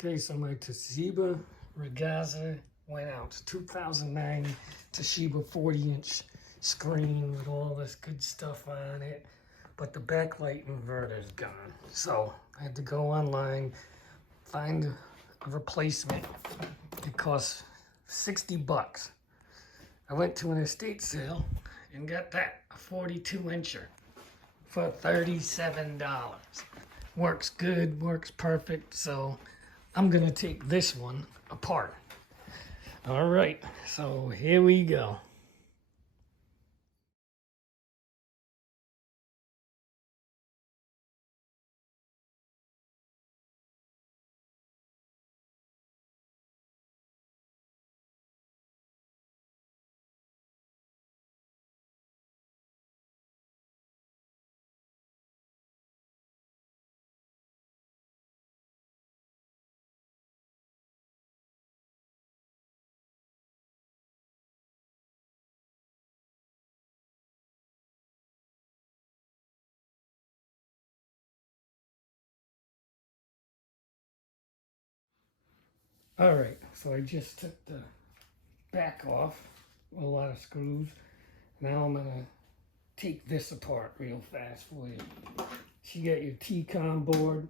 Okay, so my Toshiba Ragazza went out. 2009 Toshiba 40-inch screen with all this good stuff on it, but the backlight inverter is gone. So I had to go online, find a replacement. It costs 60 bucks. I went to an estate sale and got that, a 42-incher for $37. Works good, works perfect, so I'm gonna take this one apart. All right, so here we go. All right, so I just took the back off with a lot of screws. Now I'm gonna take this apart real fast for you. So you got your T-Con board,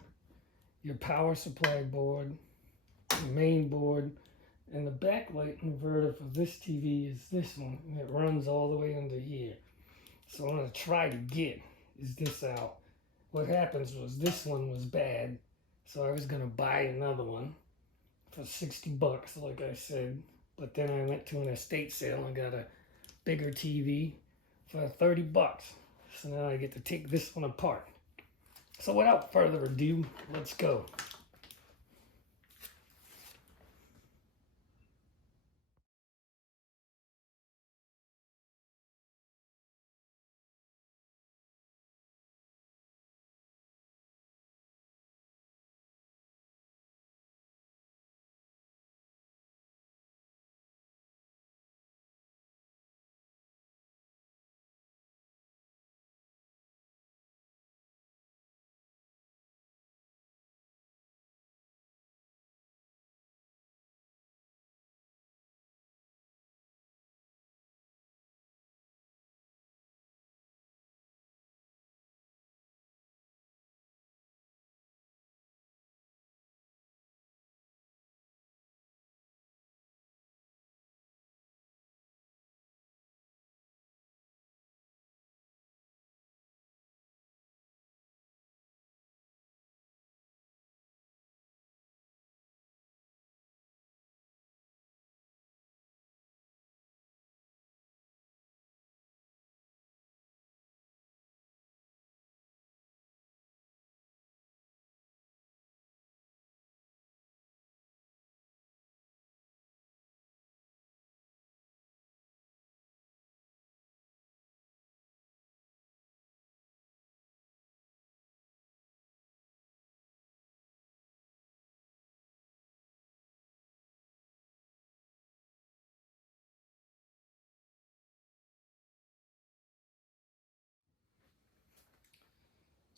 your power supply board, the main board, and the backlight inverter for this TV is this one, and it runs all the way under here. So I'm gonna try to get is this out. What happens was this one was bad, so I was gonna buy another one for 60 bucks, like I said. But then I went to an estate sale and got a bigger TV for 30 bucks. So now I get to take this one apart. So without further ado, let's go.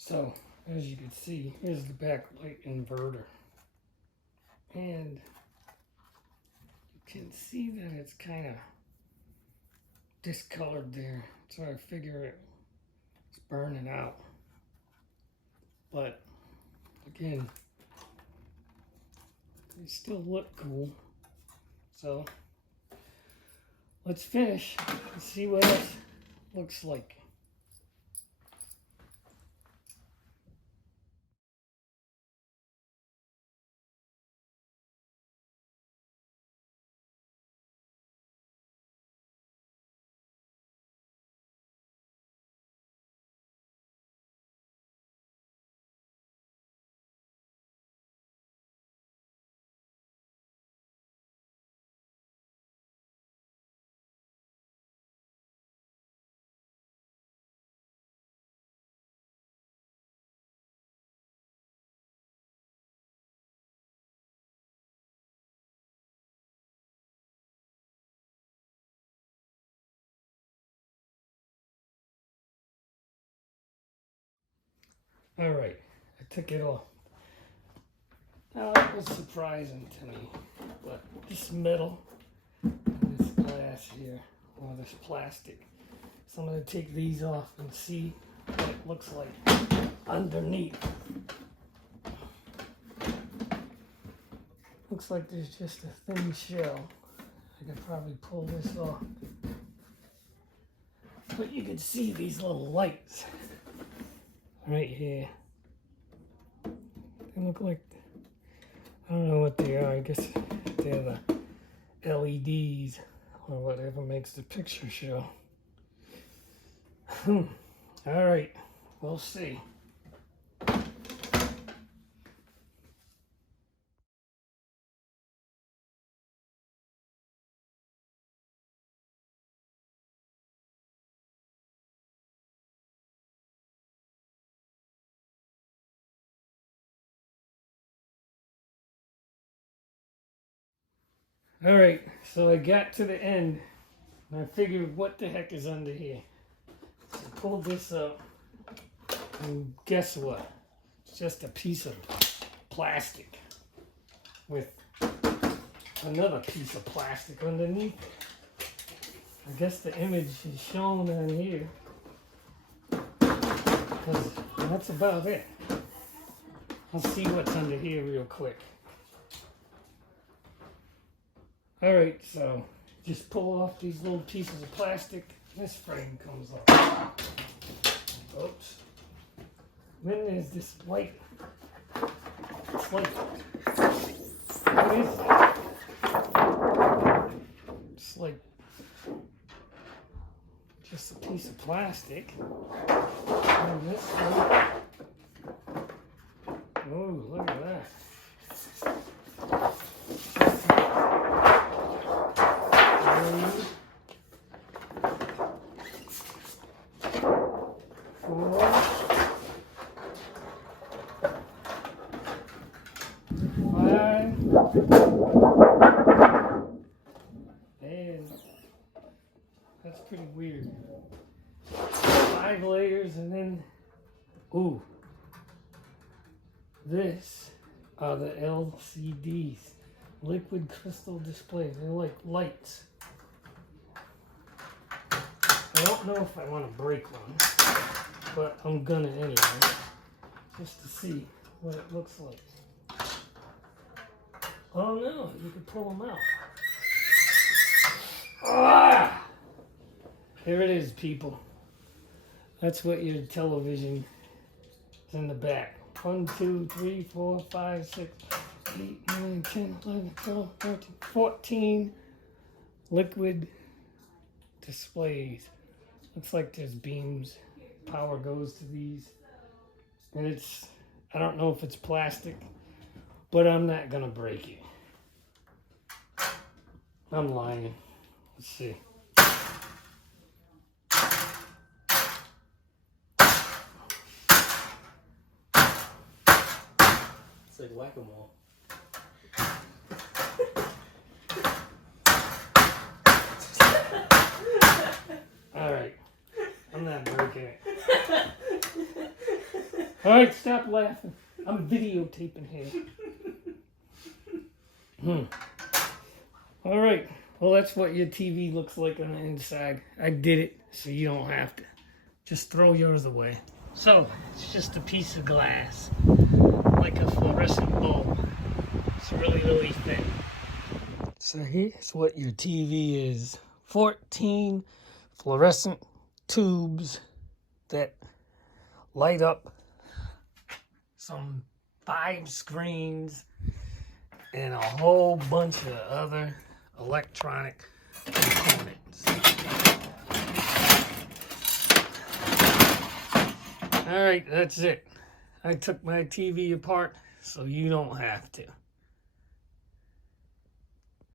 So, as you can see, here's the backlight inverter. And you can see that it's kind of discolored there. So I figure it's burning out. But, again, they still look cool. So, let's finish and see what it looks like. All right, I took it off. Now that was surprising to me, but this metal and this glass here, or this plastic, so I'm going to take these off and see what it looks like underneath. Looks like there's just a thin shell. I could probably pull this off. But you can see these little lights right here. They look like, I don't know what they are. I guess they're the LEDs or whatever makes the picture show. All right, we'll see. All right, so I got to the end and I figured what the heck is under here. So I pulled this up and guess what? It's just a piece of plastic with another piece of plastic underneath. I guess the image is shown on here. 'Cause that's about it. I'll see what's under here real quick. Alright, so just pull off these little pieces of plastic. This frame comes off. Oops. Then there's this white. It's like, what is that? It's like just a piece of plastic. And this one. Oh, look at that. 4, 5, and that's pretty weird. 5 layers, and then, ooh, this are the LCDs, liquid crystal displays. They're like lights. I don't know if I want to break one, but I'm gonna anyway, just to see what it looks like. Oh no, you can pull them out. Ah! Here it is, people. That's what your television is in the back. 1, 2, 3, 4, 5, 6, 8, 9, 10, 11, 12, 13, 14 liquid displays. Looks like there's beams. Power goes to these. And it's, I don't know if it's plastic, but I'm not gonna break it. I'm lying. Let's see. It's like whack-a-mole. Alright. I'm not breaking it. Alright, stop laughing. I'm videotaping here. Alright. Well, that's what your TV looks like on the inside. I did it so you don't have to. Just throw yours away. So, it's just a piece of glass. Like a fluorescent bulb. It's really, really thin. So here's what your TV is. 14 fluorescent tubes that light up, some 5 screens, and a whole bunch of other electronic components. All right, that's it. I took my TV apart so you don't have to.